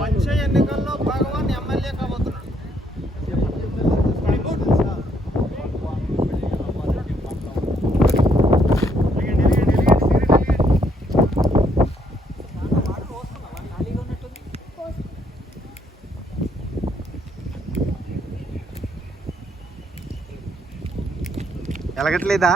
వచ్చే ఎన్నికల్లో భగవాన్ MLA కాబోతున్నాడు. ఎలగట్లేదా?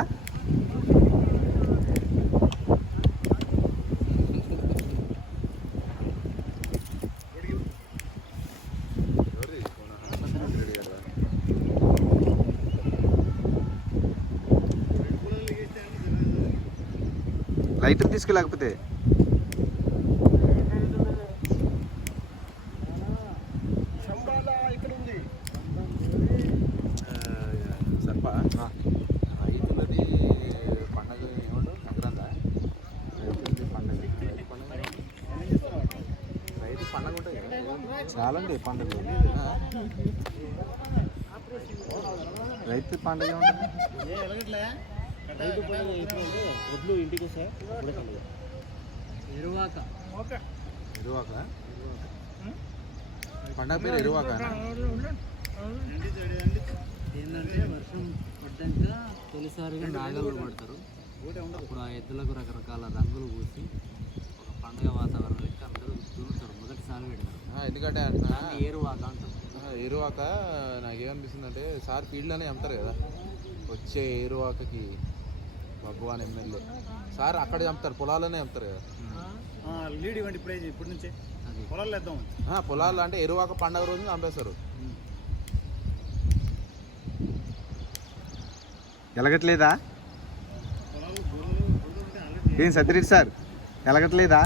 Lighter తీసుకెళ్ళకపోతే? చాలండి పండుగ రైతులది పండగ. రైతు పండుగ రైతు పండగ ఉంటుంది పండుగ రైతు పండగ ఇంటికి వస్తాయి ఎరువాక ఎరువాక పండగ పేరు ఎరువాక ఏంటంటే వర్షం పడ్డాక తొలిసారిగా నాగళ్ళు పడతారు. అప్పుడు ఆ ఎద్దులకు రకరకాల రంగులు పూసి ఒక పండగ వాతావరణం లెక్క అందరూ దున్నుతారు మొదటిసారి పెడతారు. ఎందుకంటే ఏరువాక అంటారు. ఎరువాక నాకు ఏమనిపిస్తుంది అంటే సార్ ఫీల్డ్లోనే అమ్ముతారు కదా. వచ్చే ఎరువాకకి భగవాన్ ఎమ్మెల్యే. సార్ అక్కడ చంపుతారు పొలాల్లోనే చంపుతారు కదా. లీడ్ ఇవ్వండి ఇప్పుడే ఇప్పటి నుంచే. పొలాలు వేద్దాం ఆ, పొలాల్లో అంటే ఎరువాక పండగ రోజు చంపేస్తారు ఎలగట్లేదా? పొలాలు ఏం సత్యరెడ్డి సార్ ఎలగట్లేదా?